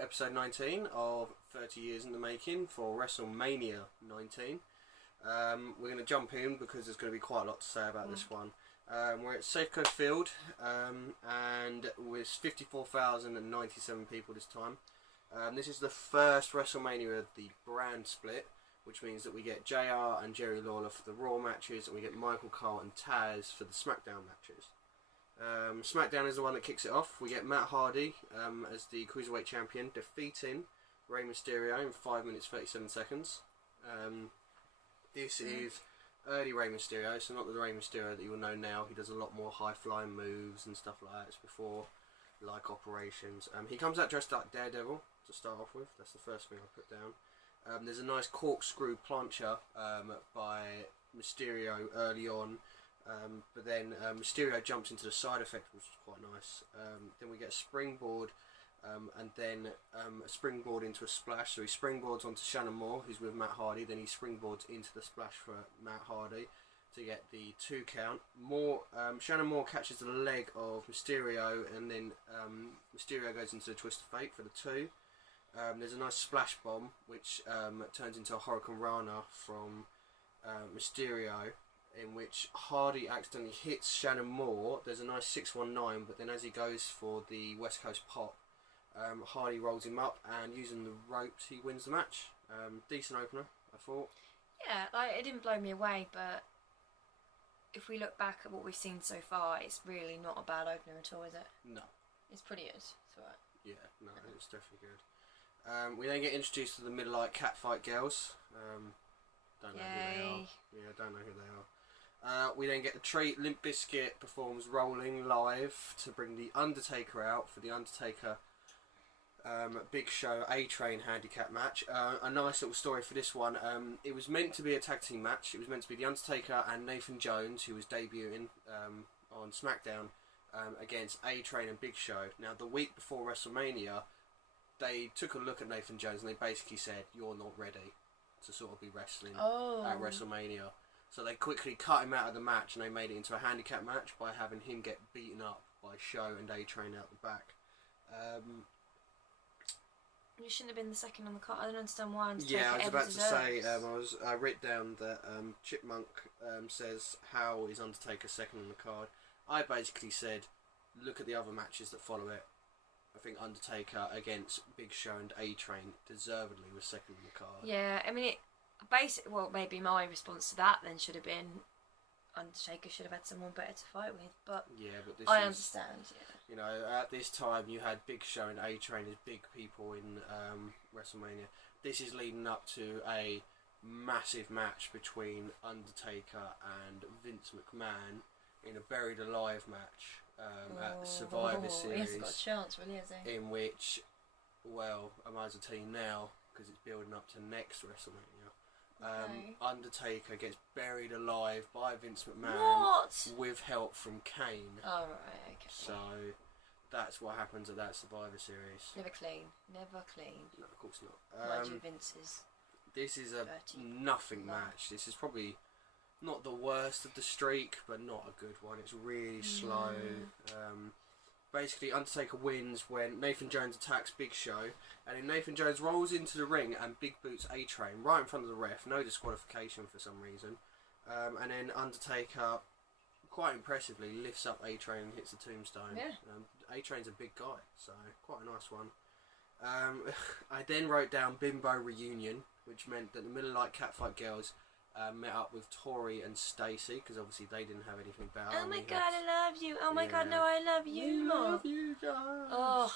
episode 19 of 30 Years in the Making for Wrestlemania 19. We're going to jump in because there's going to be quite a lot to say about this one. We're at Safeco Field, and with 54,097 people this time. This is the first WrestleMania of the brand split, which means that we get JR and Jerry Lawler for the Raw matches, and we get Michael Cole and Taz for the SmackDown matches. SmackDown is the one that kicks it off. We get Matt Hardy as the Cruiserweight Champion, defeating Rey Mysterio in 5 minutes 37 seconds. This is early Rey Mysterio, so not the Rey Mysterio that you will know now. He does a lot more high-flying moves and stuff like that. It's before, like, operations. He comes out dressed like Daredevil to start off with. That's the first thing I put down. There's a nice corkscrew plancha by Mysterio early on. But then Mysterio jumps into the side effect, which is quite nice. Then we get a springboard, and then a springboard into a splash. So he springboards onto Shannon Moore, who's with Matt Hardy. Then he springboards into the splash for Matt Hardy to get the 2 count. Shannon Moore catches the leg of Mysterio, and then Mysterio goes into the Twist of Fate for the 2. There's a nice splash bomb, which turns into a Hurricane Rana from Mysterio, in which Hardy accidentally hits Shannon Moore. There's a nice 619, but then as he goes for the West Coast pop, Hardy rolls him up, and using the ropes, he wins the match. Decent opener, I thought. Yeah, like, it didn't blow me away, but if we look back at what we've seen so far, it's really not a bad opener at all, is it? No. It's pretty good. It's alright. Yeah, no, it's definitely good. We then get introduced to the Middle-Light Catfight girls. Don't know who they are. Yeah, don't know who they are. We then get the treat. Limp Bizkit performs Rolling live to bring the Undertaker out for the Undertaker Big Show A-Train handicap match. A nice little story for this one. It was meant to be a tag team match. It was meant to be the Undertaker and Nathan Jones, who was debuting on SmackDown, against A-Train and Big Show. Now, the week before WrestleMania, they took a look at Nathan Jones and they basically said, "You're not ready to sort of be wrestling at WrestleMania." So they quickly cut him out of the match, and they made it into a handicap match by having him get beaten up by Show and A-Train out the back. You shouldn't have been the second on the card. I don't understand why Undertaker I was about to deserves. say, I wrote down that Chipmunk says, how is Undertaker second on the card? I basically said, look at the other matches that follow it. I think Undertaker against Big Show and A-Train deservedly was second on the card. Yeah, I mean, maybe my response to that then should have been Undertaker should have had someone better to fight with, but yeah, but I understand. Yeah. You know, at this time you had Big Show and A-Train as big people in WrestleMania. This is leading up to a massive match between Undertaker and Vince McMahon in a Buried Alive match at the Survivor Series. He hasn't got a chance, really, has he? In which, well, I might as well tell you now because it's building up to next WrestleMania. Undertaker gets buried alive by Vince McMahon with help from Kane. Oh, right, okay. So that's what happens at that Survivor Series. Never clean. Never clean. No, of course not. Mind you, Vince's. This is a nothing match. This is probably not the worst of the streak, but not a good one. It's really slow. Basically, Undertaker wins when Nathan Jones attacks Big Show, and then Nathan Jones rolls into the ring and big boots A-Train right in front of the ref. No disqualification for some reason. And then Undertaker, quite impressively, lifts up A-Train and hits the tombstone. Yeah. A-Train's a big guy, so quite a nice one. I then wrote down Bimbo Reunion, which meant that the Middle Light Catfight girls met up with Tori and Stacey, because obviously they didn't have anything better. Oh my god, I love you. Oh my god, no, I love you more. Love you guys. Oh.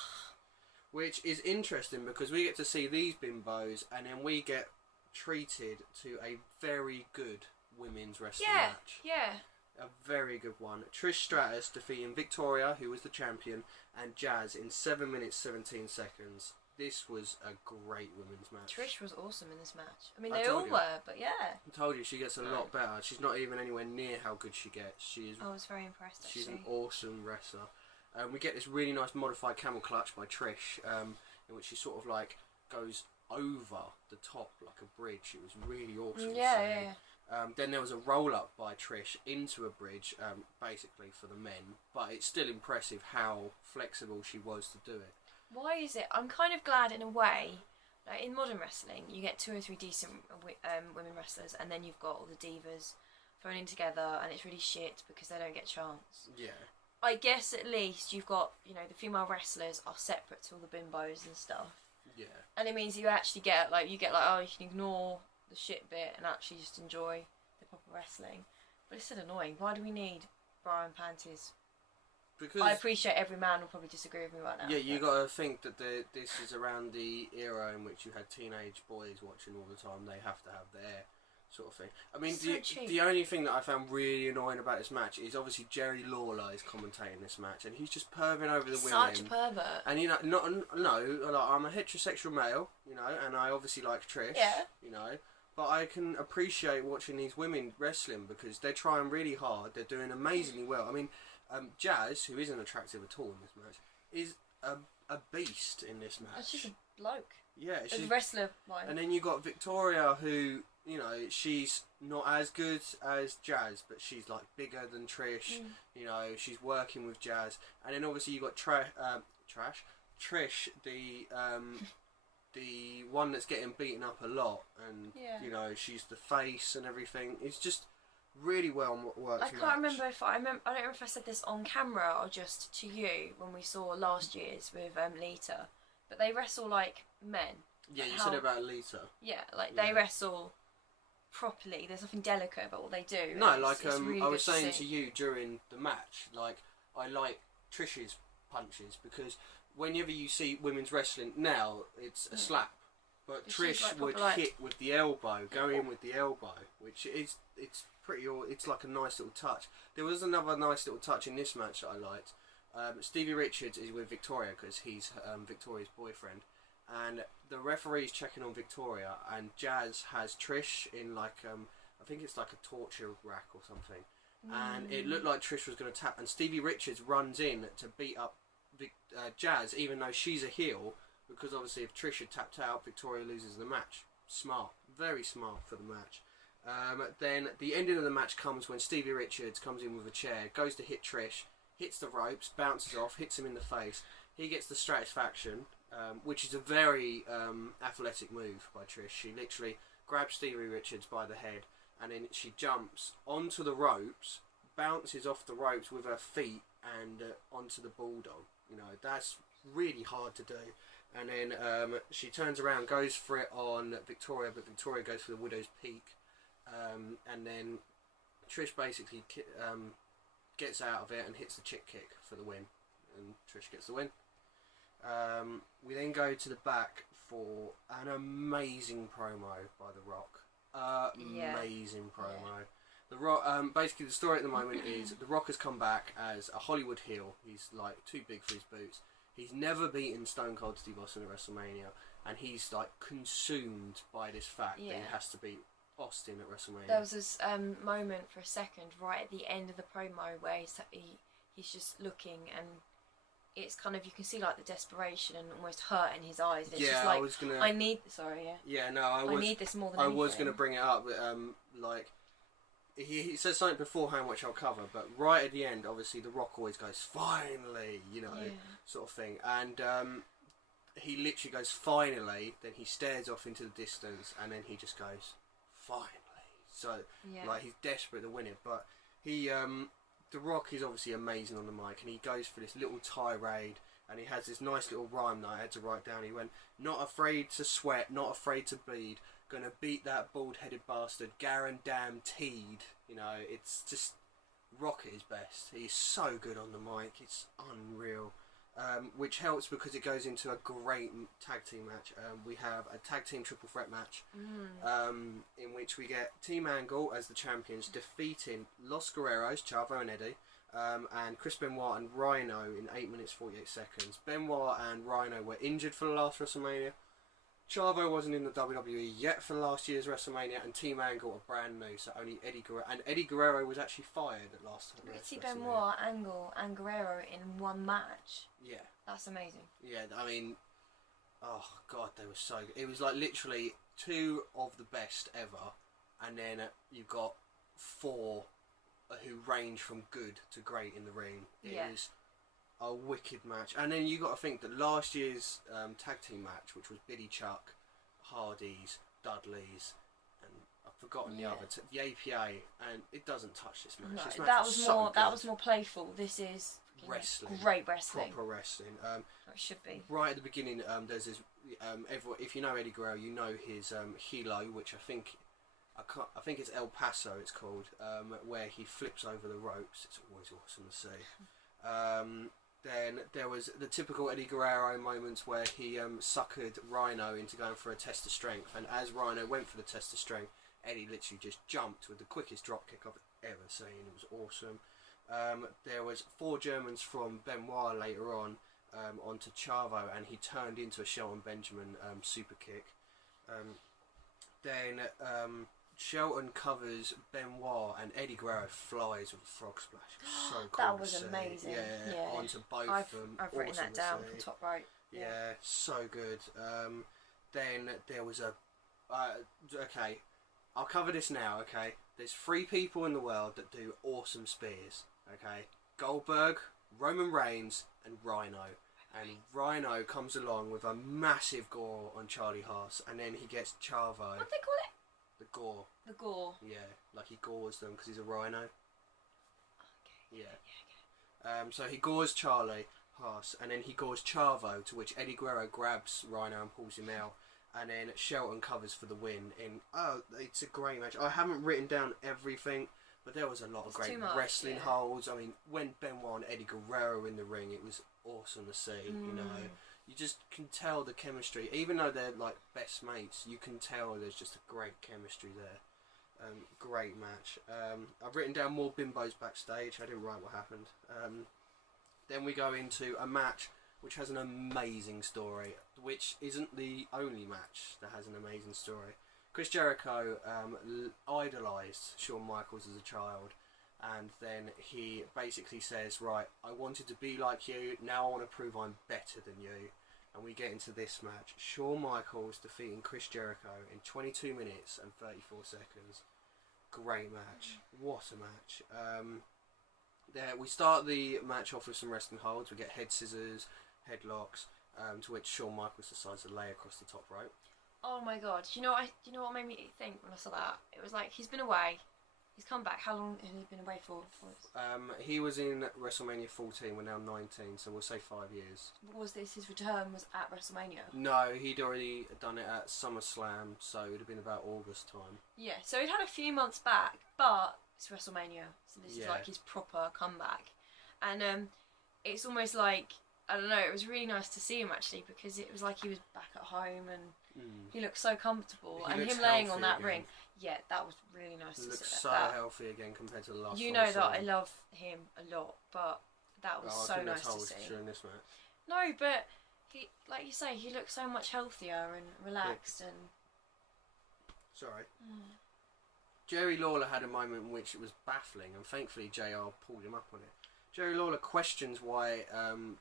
Which is interesting because we get to see these bimbos, and then we get treated to a very good women's wrestling match. Yeah. A very good one. Trish Stratus defeating Victoria, who was the champion, and Jazz in 7 minutes 17 seconds. This was a great women's match. Trish was awesome in this match. I mean, they all were, but yeah. I told you, she gets a lot better. She's not even anywhere near how good she gets. I was very impressed, actually. She's an awesome wrestler. We get this really nice modified camel clutch by Trish, in which she sort of like goes over the top like a bridge. It was really awesome. Yeah. Then there was a roll-up by Trish into a bridge, basically for the men, but it's still impressive how flexible she was to do it. Why is it? I'm kind of glad in a way. Like in modern wrestling, you get 2 or 3 decent women wrestlers, and then you've got all the divas thrown in together, and it's really shit because they don't get a chance. Yeah. I guess at least you've got, you know, the female wrestlers are separate to all the bimbos and stuff. Yeah. And it means you actually get like, you can ignore the shit bit and actually just enjoy the proper wrestling. But it's still annoying. Why do we need bra and panties? Because I appreciate every man will probably disagree with me right now. Yeah, you got to think that this is around the era in which you had teenage boys watching all the time. They have to have their sort of thing. I mean, the only thing that I found really annoying about this match is obviously Jerry Lawler is commentating this match, and he's just perving over the women. Such a pervert. And you know, like, I'm a heterosexual male, you know, and I obviously like Trish. Yeah. You know. But I can appreciate watching these women wrestling because they're trying really hard. They're doing amazingly well. I mean, Jazz, who isn't attractive at all in this match, is a beast in this match. She's a bloke. Yeah, she's a wrestler. And then you got Victoria, who, you know, she's not as good as Jazz, but she's like bigger than Trish. You know, she's working with Jazz, and then obviously you got Trish, the one that's getting beaten up a lot, and you know, she's the face and everything. It's just really well worked. I can't remember if I don't know if I said this on camera or just to you when we saw last year's with Lita, but they wrestle like men. Yeah, like you said about Lita. Yeah, like they wrestle properly. There's nothing delicate about what they do. No, like it's really I was good saying to to you during the match, like I like Trish's punches because whenever you see women's wrestling now, it's a slap. But Trish would hit with the elbow, go in with the elbow, which it's like a nice little touch. There was another nice little touch in this match that I liked. Stevie Richards is with Victoria because he's Victoria's boyfriend, and the referee's checking on Victoria, and Jazz has Trish in like I think it's like a torture rack or something, and it looked like Trish was going to tap, and Stevie Richards runs in to beat up Jazz, even though she's a heel, because obviously if Trish had tapped out, Victoria loses the match. Smart, very smart for the match. Then the ending of the match comes when Stevie Richards comes in with a chair, goes to hit Trish, hits the ropes, bounces off, hits him in the face. He gets the Stratisfaction, which is a very athletic move by Trish. She literally grabs Stevie Richards by the head, and then she jumps onto the ropes, bounces off the ropes with her feet, and onto the bulldog. You know, that's really hard to do. And then she turns around, goes for it on Victoria, but Victoria goes for the Widow's Peak. And then Trish basically gets out of it and hits the chick kick for the win. And Trish gets the win. We then go to the back for an amazing promo by The Rock. Amazing promo. The Rock, basically the story at the moment is The Rock has come back as a Hollywood heel. He's like too big for his boots. He's never beaten Stone Cold Steve Austin at WrestleMania, and he's like consumed by this fact that he has to beat Austin at WrestleMania. There was this moment for a second right at the end of the promo where he's just looking, and it's kind of, you can see like the desperation and almost hurt in his eyes. It's just like, I need this more than anything. I was going to bring it up, but like he says something beforehand which I'll cover, but right at the end, obviously The Rock always goes, finally, you know, sort of thing, and he literally goes, finally, then he stares off into the distance, and then he just goes, finally. So like he's desperate to win it, but he The Rock is obviously amazing on the mic, and he goes for this little tirade, and he has this nice little rhyme that I had to write down. He went, not afraid to sweat, not afraid to bleed, gonna beat that bald-headed bastard, guaranteed. You know, it's just, Rock at his best. He's so good on the mic, it's unreal. Which helps because it goes into a great tag team match. We have a tag team triple threat match in which we get Team Angle as the champions defeating Los Guerreros, Chavo and Eddie, and Chris Benoit and Rhino in 8 minutes 48 seconds. Benoit and Rhino were injured for the last WrestleMania. Chavo wasn't in the WWE yet for last year's WrestleMania, and Team Angle are brand new, so only Eddie Guerrero. And Eddie Guerrero was actually fired at last time. Pretty Benoit, Angle, and Guerrero in one match. Yeah. That's amazing. Yeah, I mean, oh god, they were so good. It was like literally two of the best ever, and then you've got four who range from good to great in the ring. It was a wicked match. And then you got to think that last year's tag team match, which was Billy Chuck, Hardys, Dudleys, and I've forgotten the other, the APA, and it doesn't touch this match. No, this match that was more playful. This is wrestling, great wrestling, proper wrestling. It should be. Right at the beginning, there's this. If you know Eddie Guerrero, you know his Hilo, which I think it's El Paso. It's called, where he flips over the ropes. It's always awesome to see. Then there was the typical Eddie Guerrero moments where he suckered Rhino into going for a test of strength, and as Rhino went for the test of strength, Eddie literally just jumped with the quickest drop kick I've ever seen. It was awesome. There was 4 Germans from Benoit later on onto Chavo, and he turned into a Shelton Benjamin super kick. Then Shelton covers Benoit, and Eddie Guerrero flies with a frog splash. So cool. That was amazing. Yeah, onto both of them. I've written that down from top right. Yeah, so good. Then there was a... okay, I'll cover this now, okay? There's 3 people in the world that do awesome spears, okay? Goldberg, Roman Reigns, and Rhino. And Rhino comes along with a massive gore on Charlie Haas, and then he gets Chavo. What do they call it? The gore. The gore. Yeah, like he gores them because he's a rhino. Okay. Yeah. So he gores Charlie Haas, and then he gores Chavo, to which Eddie Guerrero grabs Rhino and pulls him out, and then Shelton covers for the win. It's a great match. I haven't written down everything, but there was a lot of great wrestling holds. I mean, when Benoit and Eddie Guerrero were in the ring, it was awesome to see. You know, you just can tell the chemistry. Even though they're like best mates, you can tell there's just a great chemistry there. Great match. I've written down more bimbos backstage. I didn't write what happened. Then we go into a match which has an amazing story, which isn't the only match that has an amazing story. Chris Jericho idolised Shawn Michaels as a child, and then he basically says, right, I wanted to be like you, now I want to prove I'm better than you. And we get into this match. Shawn Michaels defeating Chris Jericho in 22 minutes and 34 seconds. Great match. What a match. We start the match off with some wrestling holds. We get head scissors, headlocks, to which Shawn Michaels decides to lay across the top rope. Oh my god. Do you know what made me think when I saw that? It was like, he's been away. He's come back. How long has he been away for? He was in WrestleMania 14. We're now 19, so we'll say 5 years. Was this his return? Was at WrestleMania? No, he'd already done it at SummerSlam, so it would have been about August time. Yeah, so he'd had a few months back, but it's WrestleMania, so this is like his proper comeback. And it's almost like, I don't know, it was really nice to see him actually, because it was like he was back at home and he looked so comfortable. And him laying on that ring, yeah, that was really nice to see. He looks so healthy again compared to the last time. You know that I love him a lot, but that was so nice to see. During this match. No, but he, like you say, he looked so much healthier and relaxed and... Sorry. Jerry Lawler had a moment in which it was baffling, and thankfully JR pulled him up on it. Jerry Lawler questions why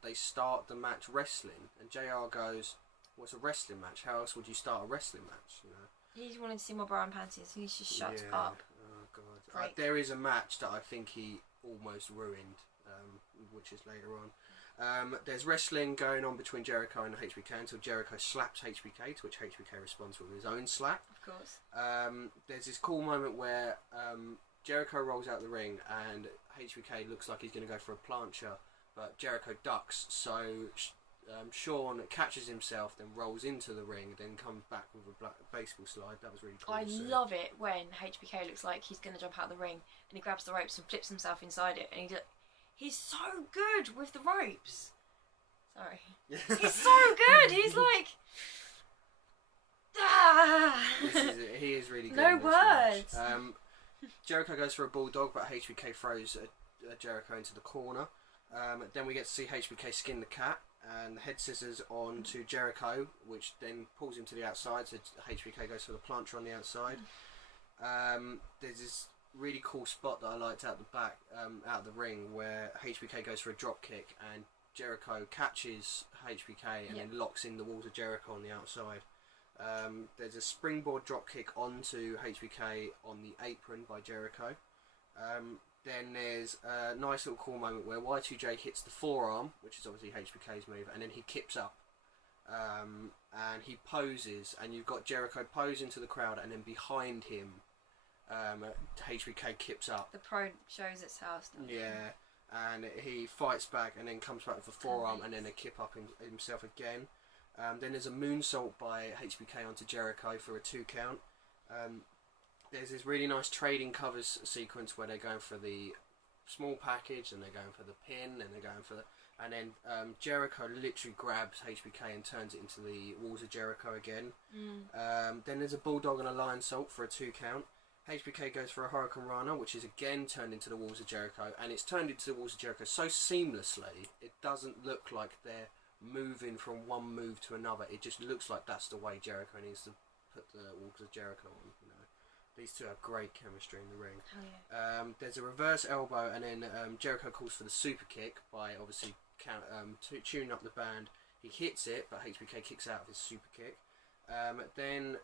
they start the match wrestling, and JR goes, well, it's a wrestling match. How else would you start a wrestling match? You know? He wanted to see more bra and panties. He just shut up. Oh god. There is a match that I think he almost ruined, which is later on. There's wrestling going on between Jericho and HBK until Jericho slaps HBK, to which HBK responds with his own slap. Of course. There's this cool moment where Jericho rolls out the ring and HBK looks like he's going to go for a plancha, but Jericho ducks, so Shawn catches himself, then rolls into the ring, then comes back with a baseball slide. That was really cool. I love it when HBK looks like he's going to jump out of the ring and he grabs the ropes and flips himself inside it, and he's so good with the ropes. Sorry. He's so good. He's like... He is really good. No words. Jericho goes for a bulldog, but HBK throws Jericho into the corner. Then we get to see HBK skin the cat, and the head scissors on to Jericho, which then pulls him to the outside, so HBK goes for the plancha on the outside. There's this really cool spot that I liked out the back, out of the ring, where HBK goes for a drop kick, and Jericho catches HBK and then locks in the walls of Jericho on the outside. There's a springboard drop kick onto HBK on the apron by Jericho. Then there's a nice little cool moment where Y2J hits the forearm, which is obviously HBK's move, and then he kips up. And he poses, and you've got Jericho posing to the crowd, and then behind him, HBK kips up. The pro shows its house. Yeah, and he fights back, and then comes back with a forearm, and then a kip up himself again. Then there's a moonsault by HBK onto Jericho for a 2 count. There's this really nice trading covers sequence where they're going for the small package, and they're going for the pin, and they're going for the... And then Jericho literally grabs HBK and turns it into the Walls of Jericho again. Then there's a Bulldog and a Lion Salt for a 2 count. HBK goes for a Hurricane Rana, which is again turned into the Walls of Jericho. And it's turned into the Walls of Jericho so seamlessly, it doesn't look like they're moving from one move to another. It just looks like that's the way Jericho needs to put the Walls of Jericho on. You know, these two have great chemistry in the ring. Oh, yeah. There's a reverse elbow, and then Jericho calls for the super kick by obviously tuning up the band. He hits it, but HBK kicks out of his super kick. Then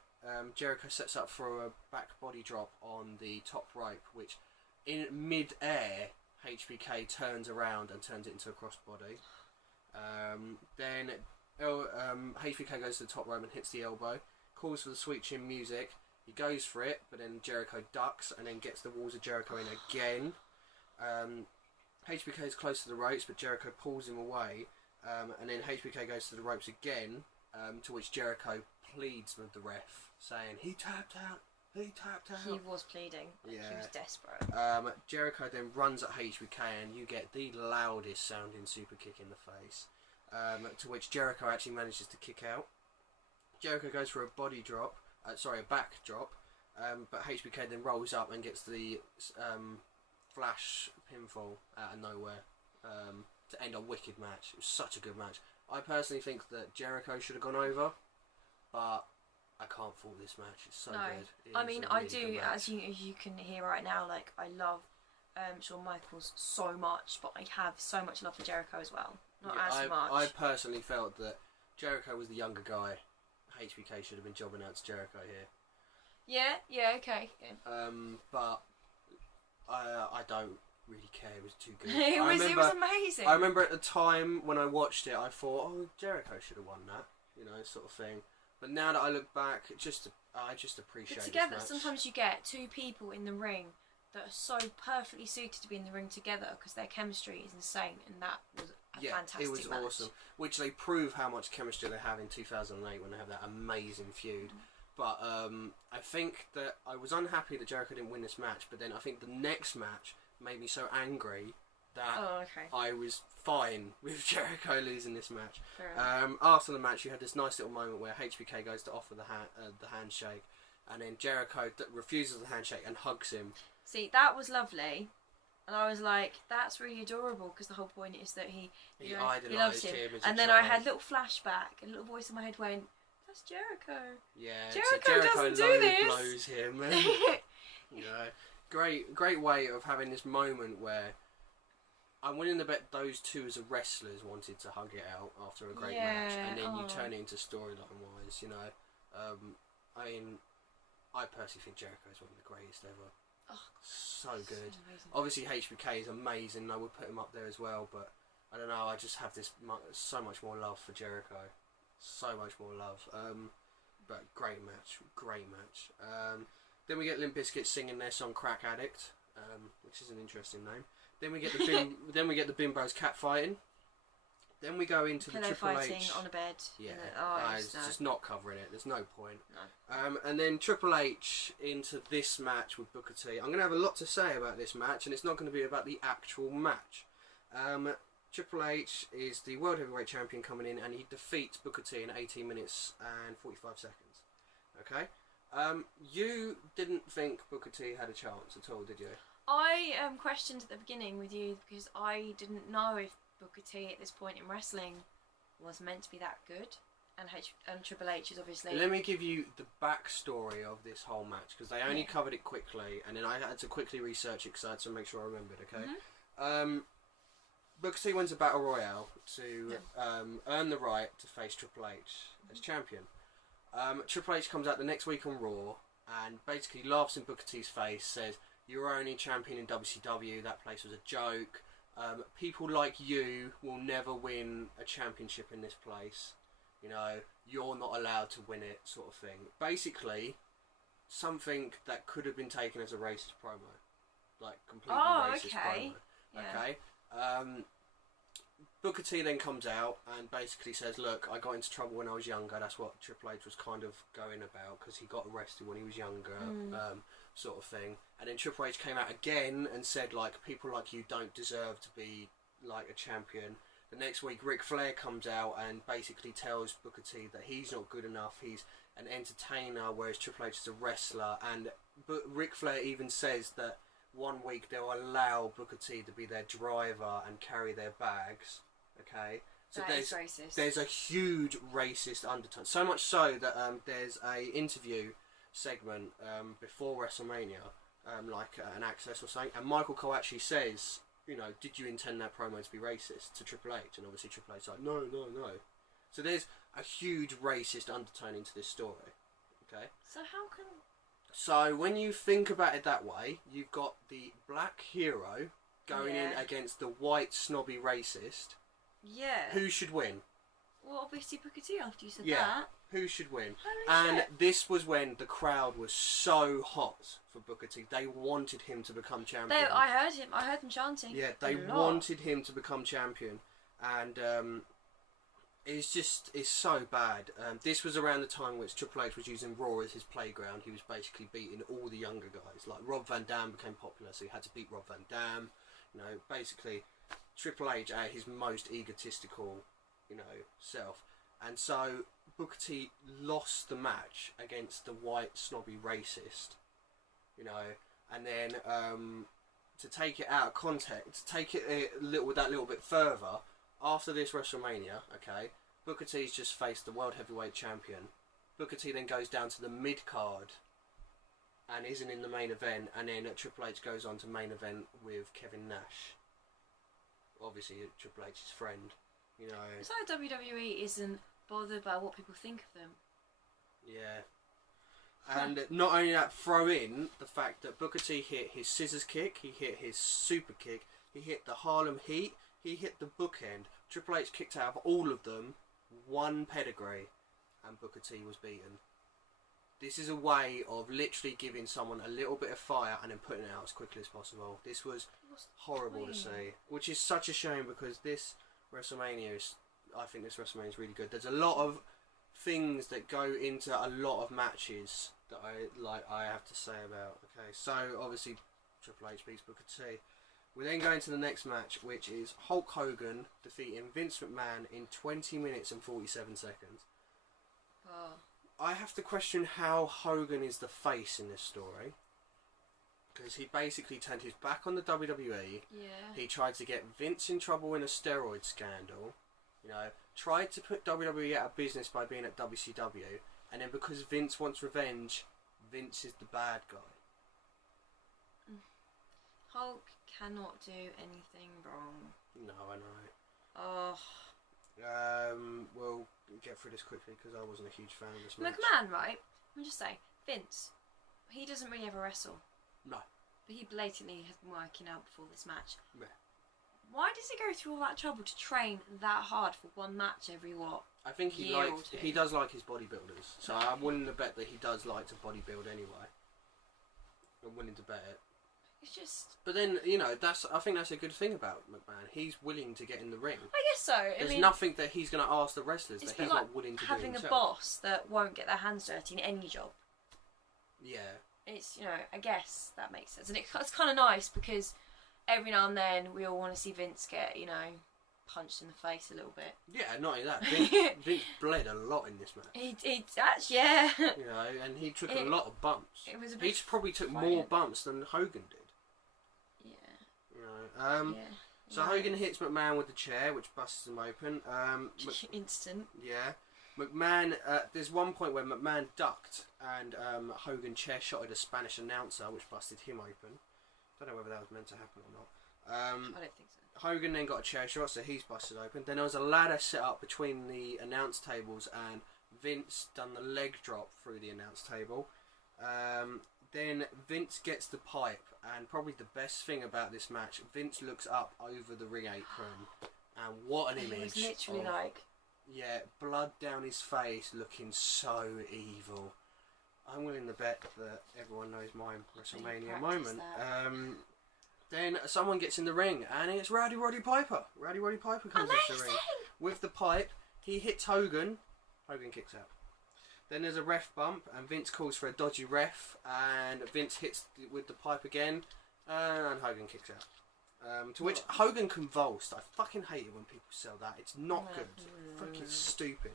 Jericho sets up for a back body drop on the top rope, which in mid-air HBK turns around and turns it into a crossbody. Then HBK goes to the top rope and hits the elbow, calls for the sweet chin music. He goes for it, but then Jericho ducks and then gets the Walls of Jericho in again. HBK is close to the ropes, but Jericho pulls him away, and then HBK goes to the ropes again, to which Jericho pleads with the ref, saying, "He tapped out, he tapped out." He was pleading. Yeah. He was desperate. Jericho then runs at HBK, and you get the loudest sounding super kick in the face, to which Jericho actually manages to kick out. Jericho goes for a body drop, a back drop, but HBK then rolls up and gets the flash pinfall out of nowhere to end a wicked match. It was such a good match. I personally think that Jericho should have gone over, but I can't fault this match. It's so good. I mean, I do, as you can hear right now, like, I love Shawn Michaels so much, but I have so much love for Jericho as well. Not as much. I personally felt that Jericho was the younger guy. HBK should have been jobbing out to Jericho here. Yeah, okay. Yeah. But I don't really care. It was too good. it was amazing. I remember at the time when I watched it, I thought, oh, Jericho should have won that, you know, sort of thing. But now that I look back, I just appreciate it. Together, sometimes you get two people in the ring that are so perfectly suited to be in the ring together because their chemistry is insane, and that was a fantastic match. It was awesome. Which they prove how much chemistry they have in 2008 when they have that amazing feud. But I think that I was unhappy that Jericho didn't win this match, but then I think the next match made me so angry that I was fine with Jericho losing this match. After the match, you had this nice little moment where HBK goes to offer the handshake, and then Jericho refuses the handshake and hugs him. See, that was lovely. And I was like, that's really adorable, because the whole point is that he loves him. And then I had a little flashback, and a little voice in my head went, that's Jericho. Yeah, Jericho doesn't do this. Blows him. And, you know, great way of having this moment where I'm willing to bet those two as wrestlers wanted to hug it out after a great match, and then you turn it into storyline wise. You know, I mean, I personally think Jericho is one of the greatest ever. Oh, so good. Obviously, HBK is amazing. I would put him up there as well, but I don't know. I just have so much more love for Jericho. So much more love. But great match. Then we get Limp Bizkit singing their song "Crack Addict," which is an interesting name. Then we get the Bimbos catfighting. Then we go into the Triple fighting H on a bed. Yeah, it's just not covering it. There's no point. No. And then Triple H into this match with Booker T. I'm going to have a lot to say about this match, and it's not going to be about the actual match. Triple H is the World Heavyweight Champion coming in, and he defeats Booker T in 18 minutes and 45 seconds. Okay? You didn't think Booker T had a chance at all, did you? I questioned at the beginning with you because I didn't know if Booker T at this point in wrestling was meant to be that good, and Triple H is obviously... Let me give you the backstory of this whole match, because they only covered it quickly, and then I had to quickly research it because I had to make sure I remembered, okay? Booker T wins a Battle Royale to earn the right to face Triple H as champion. Triple H comes out the next week on Raw and basically laughs in Booker T's face, says, you were only champion in WCW. That place was a joke. People like you will never win a championship in this place. You know, you're not allowed to win it, sort of thing. Basically, something that could have been taken as a racist promo, like completely racist promo. Okay. Booker T then comes out and basically says, look, I got into trouble when I was younger. That's what Triple H was kind of going about, because he got arrested when he was younger, sort of thing. And then Triple H came out again and said, like, people like you don't deserve to be, like, a champion. The next week, Ric Flair comes out and basically tells Booker T that he's not good enough. He's an entertainer, whereas Triple H is a wrestler. And Ric Flair even says that one week they'll allow Booker T to be their driver and carry their bags. Okay, so there's a huge racist undertone. So much so that there's a interview segment before WrestleMania, like an Access or something, and Michael Cole actually says, you know, did you intend that promo to be racist to Triple H? And obviously Triple H's like, no. So there's a huge racist undertone into this story. Okay. So how can? So when you think about it that way, you've got the black hero going in against the white snobby racist. Yeah. Who should win? Well, obviously Booker T after you said that. Who should win? Holy shit. This was when the crowd was so hot for Booker T. They wanted him to become champion. I heard them chanting. Yeah, they wanted him to become champion. And it's so bad. This was around the time which Triple H was using Raw as his playground. He was basically beating all the younger guys. Like, Rob Van Dam became popular, so he had to beat Rob Van Dam. You know, basically Triple H at his most egotistical, you know, self. And so Booker T lost the match against the white snobby racist, you know, and then to take it out of context, to take it that little bit further, after this WrestleMania, okay, Booker T's just faced the World Heavyweight Champion. Booker T then goes down to the mid-card and isn't in the main event, and then Triple H goes on to main event with Kevin Nash. Obviously Triple H's friend, you know. It's like WWE isn't bothered by what people think of them. Yeah. And not only that, throw in the fact that Booker T hit his scissors kick, he hit his super kick, he hit the Harlem Heat, he hit the bookend. Triple H kicked out of all of them, one pedigree, and Booker T was beaten. This is a way of literally giving someone a little bit of fire and then putting it out as quickly as possible. This was horrible to see, which is such a shame, because this WrestleMania is, I think this WrestleMania is really good. There's a lot of things that go into a lot of matches that I have to say about. Okay, so obviously Triple H beats Booker T. We then go into the next match, which is Hulk Hogan defeating Vince McMahon in 20 minutes and 47 seconds. Oh. I have to question how Hogan is the face in this story, because he basically turned his back on the WWE. Yeah. He tried to get Vince in trouble in a steroid scandal. You know, tried to put WWE out of business by being at WCW, and then because Vince wants revenge, Vince is the bad guy. Hulk cannot do anything wrong. No, I know. Oh. We'll get through this quickly because I wasn't a huge fan of this match. McMahon, right? I'll just say, Vince, he doesn't really ever wrestle. No. But he blatantly has been working out before this match. Yeah. Why does he go through all that trouble to train that hard for one match every what? I think he does like his bodybuilders. So I'm willing to bet that he does like to bodybuild anyway. I'm willing to bet it. It's just. But then, you know, I think that's a good thing about McMahon. He's willing to get in the ring. I guess so. There's nothing that he's going to ask the wrestlers that he's not willing to do himself. Having a boss that won't get their hands dirty in any job. Yeah. It's, you know, I guess that makes sense. And it's kind of nice because every now and then we all want to see Vince get, you know, punched in the face a little bit. Yeah, not only that. Vince bled a lot in this match. He actually, yeah. You know, and he took a lot of bumps. It was a bit. He probably took more bumps than Hogan did. Yeah. You know, So Hogan hits McMahon with the chair, which busts him open. Instant. Yeah. McMahon, there's one point where McMahon ducked and Hogan chair shotted a Spanish announcer, which busted him open. Don't know whether that was meant to happen or not. I don't think so. Hogan then got a chair shot, so he's busted open. Then there was a ladder set up between the announce tables, and Vince done the leg drop through the announce table. Then Vince gets the pipe, and probably the best thing about this match, Vince looks up over the ring apron, and what an image! It was literally like, yeah, blood down his face, looking so evil. I'm willing to bet that everyone knows my WrestleMania moment. Then someone gets in the ring, and it's Rowdy Roddy Piper. Rowdy Roddy Piper comes into the ring with the pipe. He hits Hogan. Hogan kicks out. Then there's a ref bump, and Vince calls for a dodgy ref, and Vince hits with the pipe again, and Hogan kicks out. To which Hogan convulsed. I fucking hate it when people sell that. It's not good. Fucking stupid.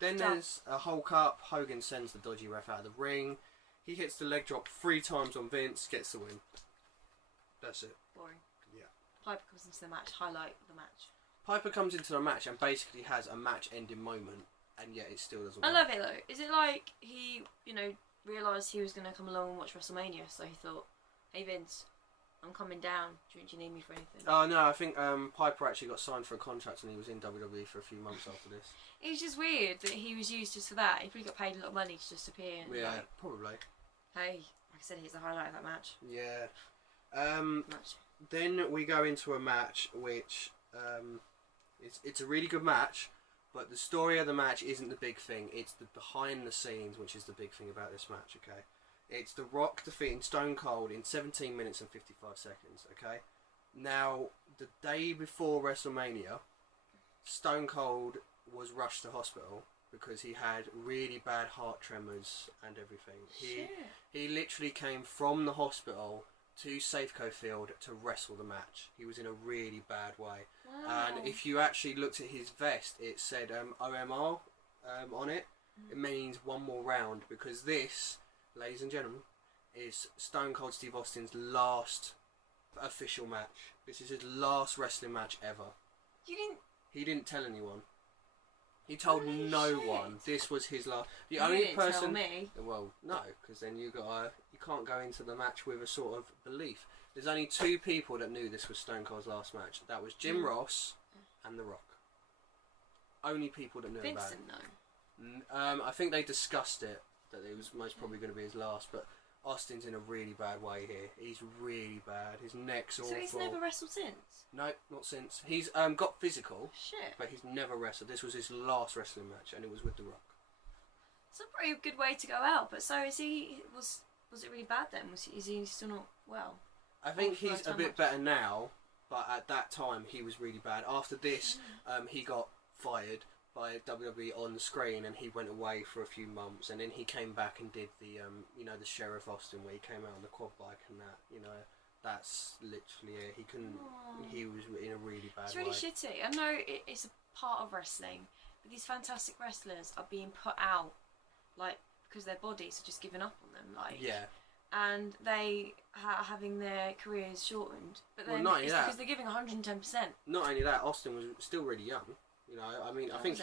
Then there's a Hulk up. Hogan sends the dodgy ref out of the ring. He hits the leg drop 3 times on Vince, gets the win. That's it. Boring. Yeah. Piper comes into the match, highlight the match. Piper comes into the match and basically has a match-ending moment. And yet it still doesn't work. I love it though. Is it like he, realised he was going to come along and watch WrestleMania, so he thought, hey Vince, I'm coming down. Do you need me for anything? Oh no, I think Piper actually got signed for a contract and he was in WWE for a few months after this. It's just weird that he was used just for that. He probably got paid a lot of money to just appear. And yeah, probably. Hey, like I said, he's the highlight of that match. Yeah. Then we go into a match which it's a really good match. But the story of the match isn't the big thing. It's the behind the scenes, which is the big thing about this match, okay? It's The Rock defeating Stone Cold in 17 minutes and 55 seconds, okay? Now, the day before WrestleMania, Stone Cold was rushed to hospital because he had really bad heart tremors and everything. He literally came from the hospital to Safeco Field to wrestle the match. He was in a really bad way. Wow. And if you actually looked at his vest, it said OMR on it. It means one more round, because this, ladies and gentlemen, is Stone Cold Steve Austin's last official match. This is his last wrestling match ever. He didn't tell anyone. He told no one. This was his last. The only person. Tell me. Well, no, because then you can't go into the match with a sort of belief. There's only 2 people that knew this was Stone Cold's last match. That was Jim Ross and The Rock. Only people that knew about it. Vince didn't know. I think they discussed it, that it was most probably going to be his last, but Austin's in a really bad way here. He's really bad. His neck's awful. So he's never wrestled since? No, not since. He's got physical. Shit. But he's never wrestled. This was his last wrestling match, and it was with The Rock. It's a pretty good way to go out. But so is he? Was it really bad then? Is he still not well? I think he's a bit better now, but at that time he was really bad. After this, he got fired by WWE on the screen, and he went away for a few months, and then he came back and did the the Sheriff Austin, where he came out on the quad bike and that, that's literally it. He couldn't. Aww. He was in a really bad way. It's really shitty. I know it's a part of wrestling, but these fantastic wrestlers are being put out, because their bodies are just giving up on them, and they are having their careers shortened. But then it's because they're giving 110%. Not only that, Austin was still really young. I mean, I think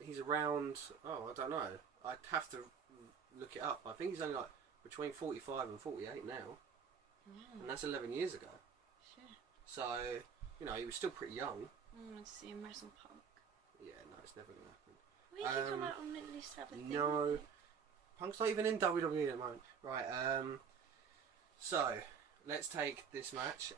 he's around. Oh, I don't know. I'd have to look it up. I think he's only between 45 and 48 now, and that's 11 years ago. Sure. So he was still pretty young. I want to see him wrestle Punk. Yeah, no, it's never gonna happen. Well, he can come out and at least have a thing. No, Punk's not even in WWE at the moment. Right. So. Let's take this match.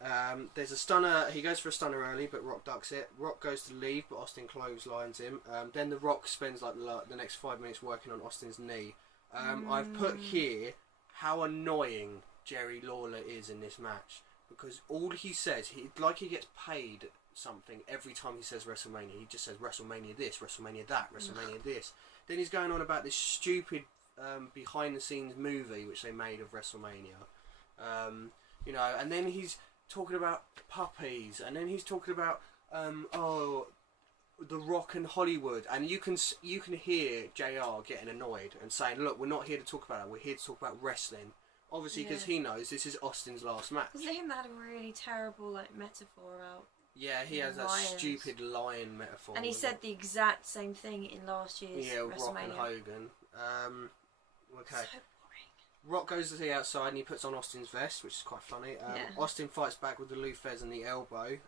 There's a stunner. He goes for a stunner early, but Rock ducks it. Rock goes to leave, but Austin clotheslines him. Then The Rock spends the next 5 minutes working on Austin's knee. I've put here how annoying Jerry Lawler is in this match, because all he says, he gets paid something every time he says WrestleMania. He just says WrestleMania this, WrestleMania that, WrestleMania this. Then he's going on about this stupid behind the scenes movie which they made of WrestleMania. And then he's talking about puppies, and then he's talking about The Rock and Hollywood, and you can hear JR getting annoyed and saying, "Look, we're not here to talk about that. We're here to talk about wrestling." Obviously, because he knows this is Austin's last match. Was it him that had a really terrible metaphor about? Yeah, he has that stupid lion metaphor. And he said the exact same thing in last year's WrestleMania. Rock and Hogan. Okay. So Rock goes to the outside and he puts on Austin's vest, which is quite funny. Austin fights back with the Lou Fez and the elbow,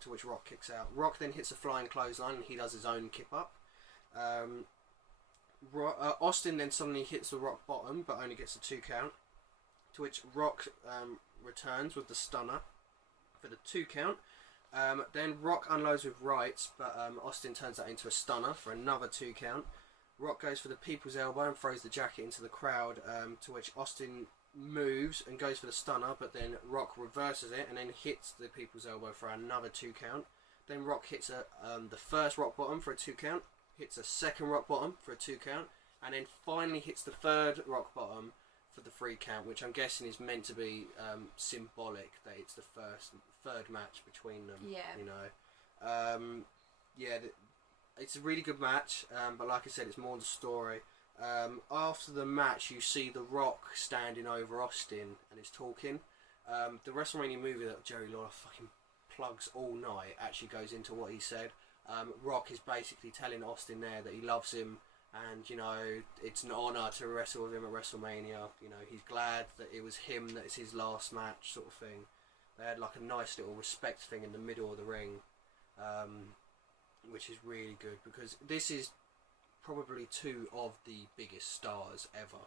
to which Rock kicks out. Rock then hits a flying clothesline and he does his own kip up. Austin then suddenly hits the Rock bottom, but only gets a 2 count. To which Rock returns with the stunner for the 2 count. Then Rock unloads with rights, but Austin turns that into a stunner for another 2 count. Rock goes for the people's elbow and throws the jacket into the crowd, to which Austin moves and goes for the stunner, but then Rock reverses it and then hits the people's elbow for another 2 count. Then Rock hits the first Rock bottom for a 2 count, hits a second Rock bottom for a 2 count, and then finally hits the third Rock bottom for the 3 count, which I'm guessing is meant to be symbolic that it's the third match between them. Yeah. You know, it's a really good match, but like I said, it's more the story. After the match, you see The Rock standing over Austin and is talking. The WrestleMania movie that Jerry Lawler fucking plugs all night actually goes into what he said. Rock is basically telling Austin there that he loves him, and you know, it's an honour to wrestle with him at WrestleMania. You know, he's glad that it was him that it's his last match, sort of thing. They had like a nice little respect thing in the middle of the ring, which is really good, because this is probably 2 of the biggest stars ever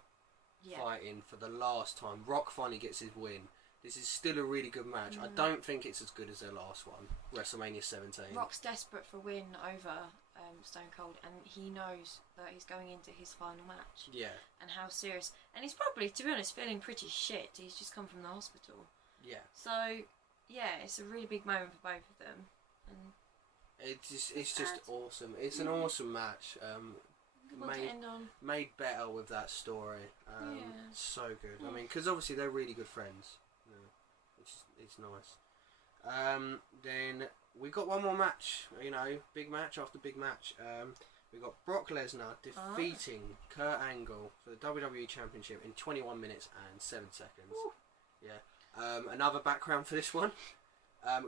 fighting for the last time. Rock finally gets his win. This is still a really good match. I don't think it's as good as their last one, WrestleMania 17. Rock's desperate for a win over Stone Cold, and he knows that he's going into his final match. Yeah. And how serious. And he's probably, to be honest, feeling pretty shit. He's just come from the hospital. Yeah. So, yeah, it's a really big moment for both of them. And it's just awesome. It's an awesome match. Made better with that story. So good. I mean, because obviously they're really good friends. It's nice. Then we got one more match. You know, big match after big match. We got Brock Lesnar defeating Kurt Angle for the WWE Championship in 21 minutes and 7 seconds. Ooh. Yeah. Another background for this one.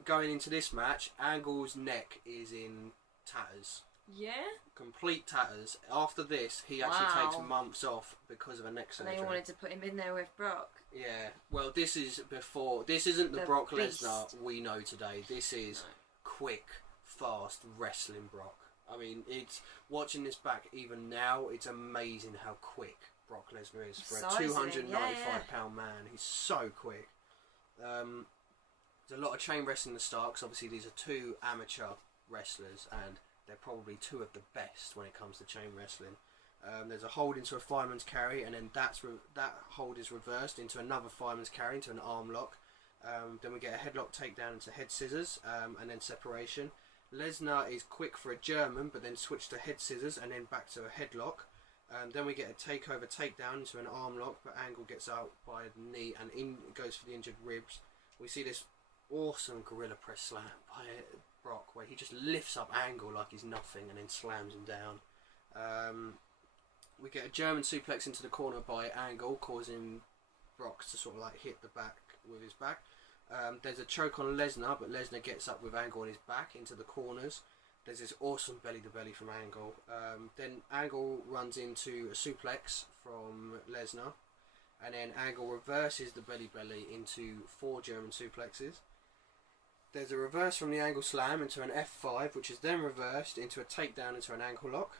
Going into this match, Angle's neck is in tatters. Yeah? Complete tatters. After this, he actually takes months off because of a neck surgery. And they wanted to put him in there with Brock. Yeah. Well, this is before. This isn't the Brock Lesnar we know today. This is quick, fast wrestling Brock. I mean, it's watching this back even now. It's amazing how quick Brock Lesnar is for a 295-pound man. He's so quick. There's a lot of chain wrestling in the start, because obviously these are 2 amateur wrestlers, and they're probably 2 of the best when it comes to chain wrestling. There's a hold into a fireman's carry, and then that hold is reversed into another fireman's carry, into an arm lock. Then we get a headlock takedown into head scissors, and then separation. Lesnar is quick for a German, but then switch to head scissors and then back to a headlock. Then we get a takeover takedown into an arm lock, but Angle gets out by the knee and goes for the injured ribs. We see this awesome gorilla press slam by Brock, where he just lifts up Angle like he's nothing and then slams him down. We get a German suplex into the corner by Angle, causing Brock to sort of like hit the back with his back. There's a choke on Lesnar, but Lesnar gets up with Angle on his back into the corners. There's this awesome belly to belly from Angle. Then Angle runs into a suplex from Lesnar, and then Angle reverses the belly belly into 4 German suplexes. There's a reverse from the Angle slam into an F5, which is then reversed into a takedown into an ankle lock.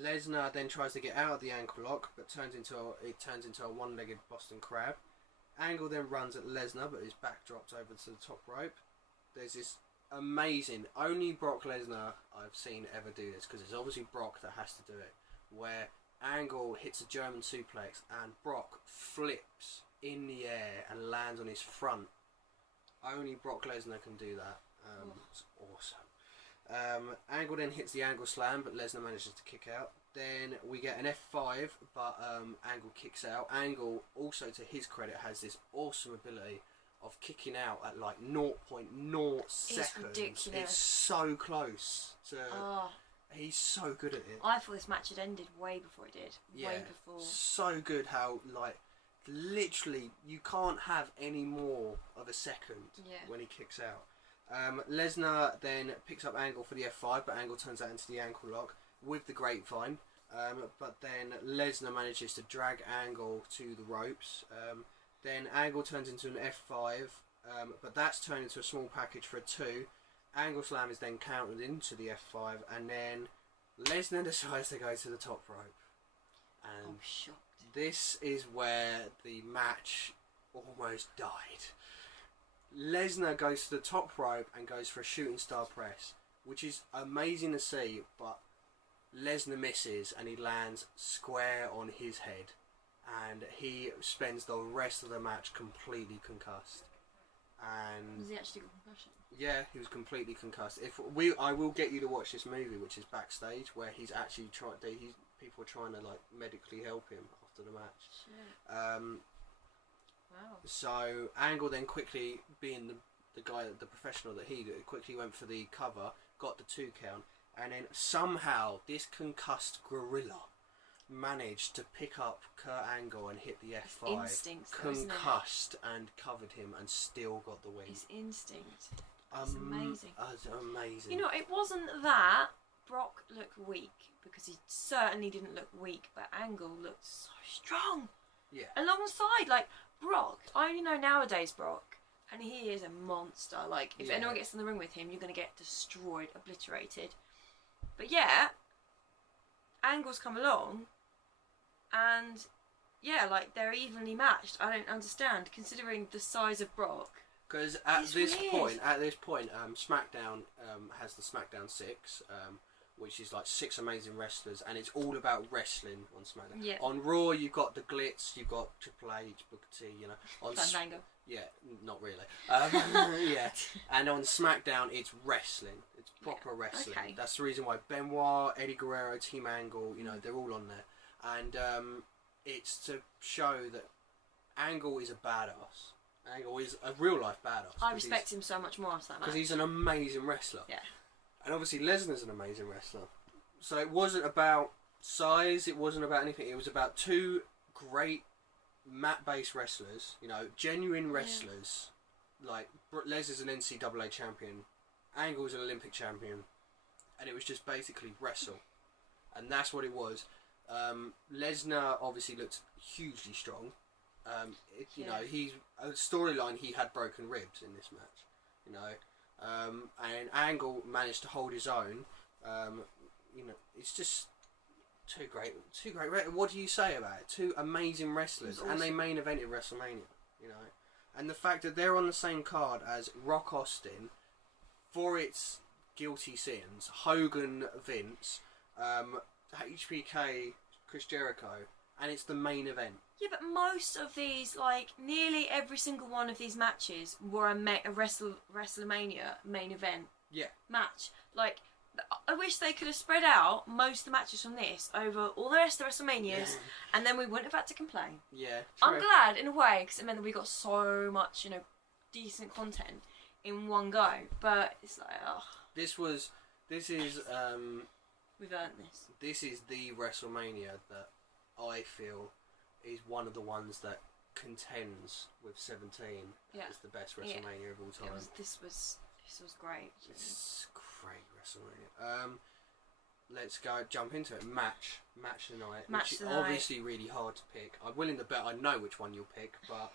Lesnar then tries to get out of the ankle lock, but turns into a one-legged Boston Crab. Angle then runs at Lesnar, but his back drops over to the top rope. There's this amazing, only Brock Lesnar I've seen ever do this, because it's obviously Brock that has to do it, where Angle hits a German suplex and Brock flips in the air and lands on his front. Only Brock Lesnar can do that. It's awesome. Angle then hits the Angle slam, but Lesnar manages to kick out. Then we get an F5, but Angle kicks out. Angle, also to his credit, has this awesome ability of kicking out at like 0.0 seconds. It's ridiculous. It's so close to... He's so good at it. I thought this match had ended way before it did. Yeah, way before. So good how, like, literally you can't have any more of a second when he kicks out. Lesnar then picks up Angle for the F5, but Angle turns that into the ankle lock with the grapevine. But then Lesnar manages to drag Angle to the ropes. Then Angle turns into an F5, but that's turned into a small package for a 2. Angle slam is then countered into the F5, and then Lesnar decides to go to the top rope. And I'm shocked. this is where the match almost died. Lesnar goes to the top rope and goes for a shooting star press, which is amazing to see, but Lesnar misses and he lands square on his head, and he spends the rest of the match completely concussed. And was he actually got concussion? Yeah, he was completely concussed. I will get you to watch this movie, which is Backstage, where he's actually people are trying to like medically help him after the match. Shit. Wow. So Angle then quickly, being the guy, the professional that he did, quickly went for the cover, got the 2 count, and then somehow this concussed gorilla managed to pick up Kurt Angle and hit the F5. Instincts, concussed, and covered him and still got the win. It's instinct. It's amazing. It's amazing. You know, it wasn't that Brock looked weak, because he certainly didn't look weak, but Angle looked so strong. Yeah. Alongside, like, Brock, I only know nowadays Brock, and he is a monster. Like, if anyone gets in the ring with him, you're going to get destroyed, obliterated. But yeah, Angle's come along, and yeah, like, they're evenly matched. I don't understand, considering the size of Brock. Because at this point, SmackDown has the SmackDown 6, which is like 6 amazing wrestlers, and it's all about wrestling on SmackDown. Yeah. On Raw, you've got the Glitz, you've got Triple H, Booker T, you know. On Fandango. Yeah, not really. Yeah, and on SmackDown, it's wrestling. It's proper wrestling. Okay. That's the reason why Benoit, Eddie Guerrero, Team Angle, you know, they're all on there, and it's to show that Angle is a badass. Angle is a real life badass. I respect him so much more after that match. Because he's an amazing wrestler. Yeah. And obviously Lesnar's an amazing wrestler. So it wasn't about size, it wasn't about anything. It was about 2 great mat-based wrestlers, you know, genuine wrestlers. Like, Lesnar's an NCAA champion, Angle's an Olympic champion, and it was just basically wrestle. And that's what it was. Lesnar obviously looked hugely strong. You know, he's a storyline. He had broken ribs in this match, you know, and Angle managed to hold his own. You know, it's just 2 great. What do you say about it? 2 amazing wrestlers, awesome. And they main evented WrestleMania. You know, and the fact that they're on the same card as Rock Austin for its guilty sins, Hogan, Vince, HBK, Chris Jericho, and it's the main event. Yeah, but most of these, like, nearly every single one of these matches were a WrestleMania main event match. Like, I wish they could have spread out most of the matches from this over all the rest of the WrestleManias, and then we wouldn't have had to complain. Yeah, true. I'm glad, in a way, because it meant that we got so much, you know, decent content in one go. But it's like, oh. This is we've earned this. This is the WrestleMania that I feel is one of the ones that contends with 17 as the best WrestleMania of all time. This was great. It's great WrestleMania. Let's jump into it. Match of the night. Which is obviously really hard to pick. I'm willing to bet I know which one you'll pick, but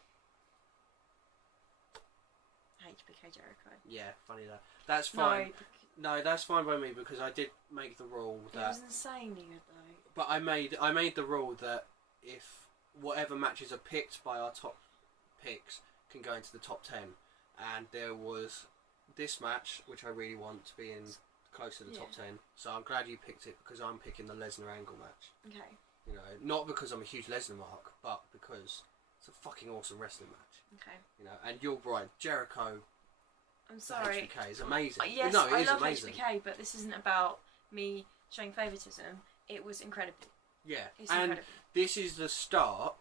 HBK Jericho. Yeah, funny that. That's fine. No, that's fine by me, because I did make the rule that. It was insanely good though. But I made the rule that if whatever matches are picked by our top picks can go into the top 10, and there was this match which I really want to be in close to the top 10. So I'm glad you picked it, because I'm picking the Lesnar Angle match. Okay. You know, not because I'm a huge Lesnar mark, but because it's a fucking awesome wrestling match. Okay. You know, and you're right, Jericho. I'm sorry. HBK is amazing. Yes, no, it is I love amazing. HBK, but this isn't about me showing favouritism. It was incredible. Yeah, it's and incredible. This is the start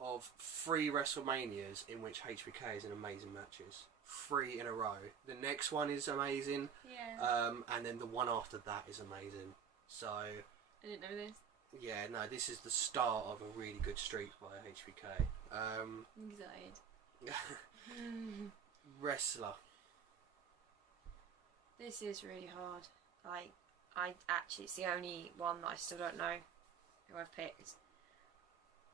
of 3 WrestleManias in which HBK is in amazing matches. 3 in a row. The next one is amazing. Yeah. And then the one after that is amazing. So. I didn't know this. Yeah, no, this is the start of a really good streak by HBK. Excited. Wrestler. This is really hard. Like, it's the only one that I still don't know who I've picked.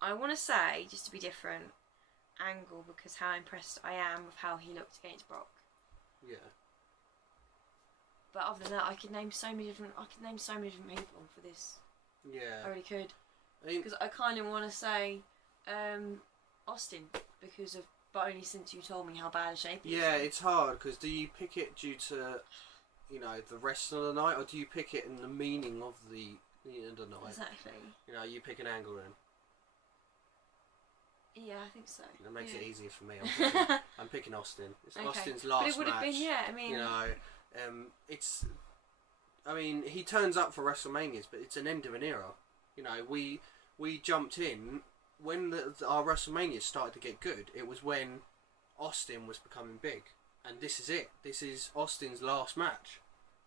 I want to say, just to be different, Angle, because how impressed I am with how he looked against Brock. Yeah. But other than that, I could name so many different people for this. Yeah. I really could. Because I kind of want to say Austin, but only since you told me how bad a shape he is. Yeah, it's hard, because do you pick it due to, the rest of the night, or do you pick it in the meaning of the night? Exactly. You pick an angle then. Yeah, I think so. That makes it easier for me. I'm picking Austin. It's okay. Austin's last match. But it would have been, yeah, I mean... it's... I mean, he turns up for WrestleManias, but it's an end of an era. We jumped in... When our WrestleManias started to get good, it was when Austin was becoming big. And this is it. This is Austin's last match.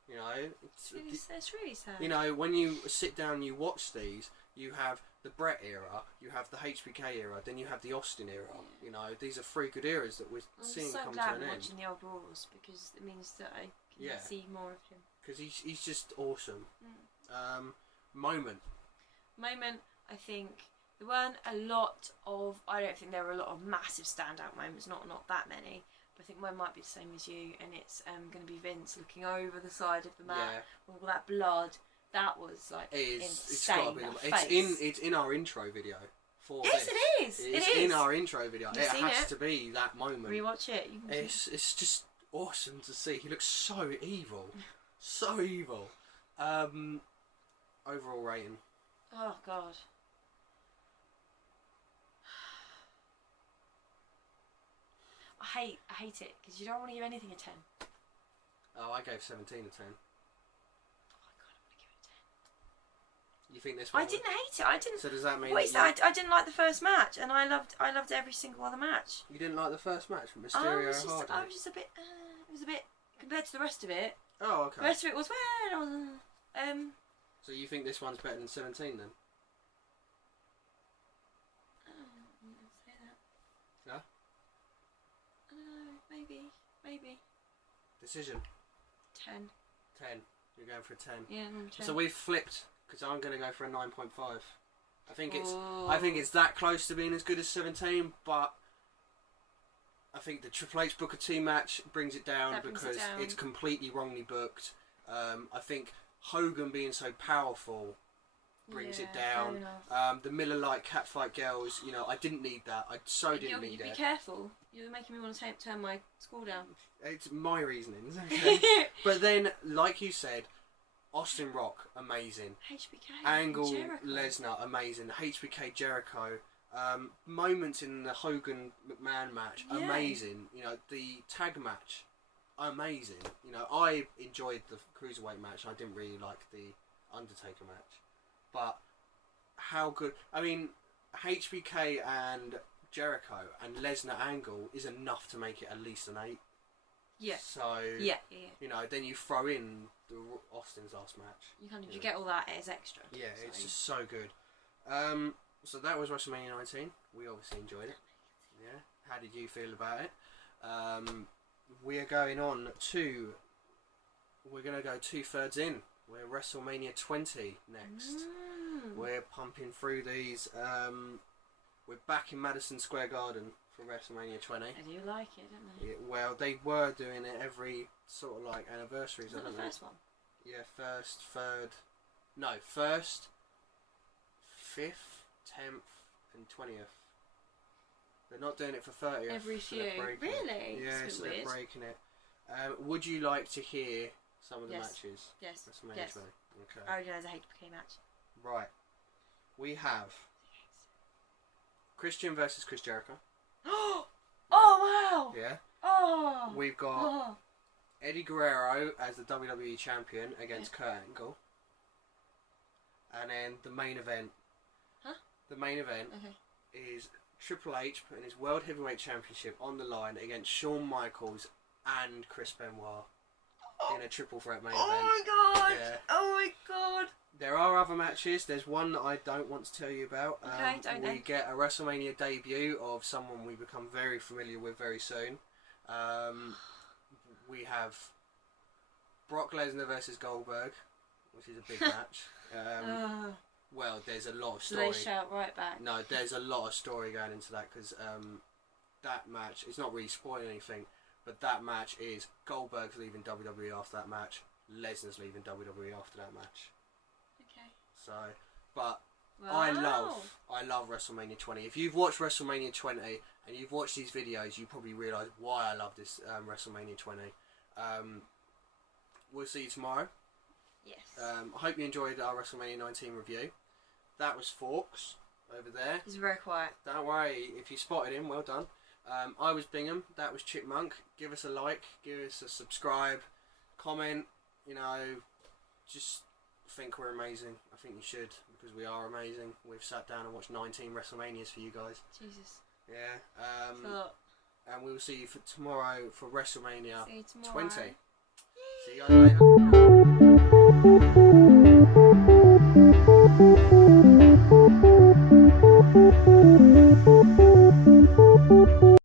It's really sad. When you sit down and you watch these, you have the Brett era, you have the HBK era, then you have the Austin era. These are 3 good eras that we're seeing come to an end. I'm so glad I'm watching the old Raws, because it means that I can see more of him. Because he's just awesome. Moment, I think there weren't a lot of... I don't think there were a lot of massive standout moments, not that many. But I think mine might be the same as you, and it's going to be Vince looking over the side of the mat with all that blood. That was like insane. It's in our intro video for this. It is. It's in our intro video. It has to be that moment. Rewatch it. It's just awesome to see. He looks so evil, so evil. Overall rating. Oh God. I hate it, because you don't want to give anything a 10. Oh, I gave 17 a 10. You think this one? I didn't hate it. I didn't. So does that mean? I didn't like the first match, and I loved every single other match. You didn't like the first match, Mysterio Hardy? I was just a bit. It was a bit compared to the rest of it. Oh, okay. The rest of it was So you think this one's better than 17 then? Say that. Yeah. I don't know. Maybe. Decision. 10. 10. You're going for a 10. Yeah, 10. So we've flipped. Because I'm going to go for a 9.5. I think it's that close to being as good as 17, but I think the Triple H Booker T match brings it down because it's completely wrongly booked. I think Hogan being so powerful brings it down. The Miller Lite Catfight Girls, I didn't need that. I didn't need it. Be careful. You're making me want to turn my score down. It's my reasonings, okay? But then, like you said, Austin Rock, amazing. HBK, Angle, Jericho. Lesnar, amazing. HBK, Jericho. Moments in the Hogan McMahon match, amazing. The tag match, amazing. I enjoyed the Cruiserweight match. I didn't really like the Undertaker match. But how good... I mean, HBK and Jericho and Lesnar Angle is enough to make it at least an 8. Yeah. So, yeah. Then you throw in the Austin's last match. You get all that as extra. Yeah, so. It's just so good. So that was WrestleMania 19. We obviously enjoyed it. Yeah. How did you feel about it? We are going on to... We're going to go 2/3 in. We're WrestleMania 20 next. We're pumping through these. We're back in Madison Square Garden for WrestleMania 20. I do like it, don't they? Yeah, well, they were doing it every sort of like anniversaries, I don't know. The first one? Yeah, first, third... No, first, 5th, 10th and 20th. They're not doing it for 30th. Every so few. Really? Yeah, so weird. they're breaking it. Would you like to hear some of the matches? Yes. WrestleMania 20. Okay. I already know there's a HBK match. Right. We have Christian versus Chris Jericho. Oh wow! Yeah. Oh. We've got Eddie Guerrero as the WWE champion against Kurt Angle. And then the main event. Huh? The main event is Triple H putting his World Heavyweight Championship on the line against Shawn Michaels and Chris Benoit in a triple threat main event. Oh my god! Yeah. Oh my god! There are other matches. There's one that I don't want to tell you about. Okay, we get a WrestleMania debut of someone we become very familiar with very soon. We have Brock Lesnar versus Goldberg, which is a big match. Well, there's a lot of story. So they shout right back. No, there's a lot of story going into that because that match, it's not really spoiling anything, but that match is Goldberg's leaving WWE after that match. Lesnar's leaving WWE after that match. Okay. So, but Wow. I love WrestleMania 20. If you've watched WrestleMania 20 and you've watched these videos, you probably realise why I love this WrestleMania 20. We'll see you tomorrow. Yes. I hope you enjoyed our WrestleMania 19 review. That was Forks over there. He's very quiet. Don't worry, if you spotted him, well done. I was Bingham, that was Chipmunk. Give us a like, give us a subscribe, comment, you know, just think we're amazing. I think you should, because we are amazing. We've sat down and watched 19 WrestleManias for you guys. Jesus. Yeah. And we will see you for tomorrow for WrestleMania 20. See you guys later.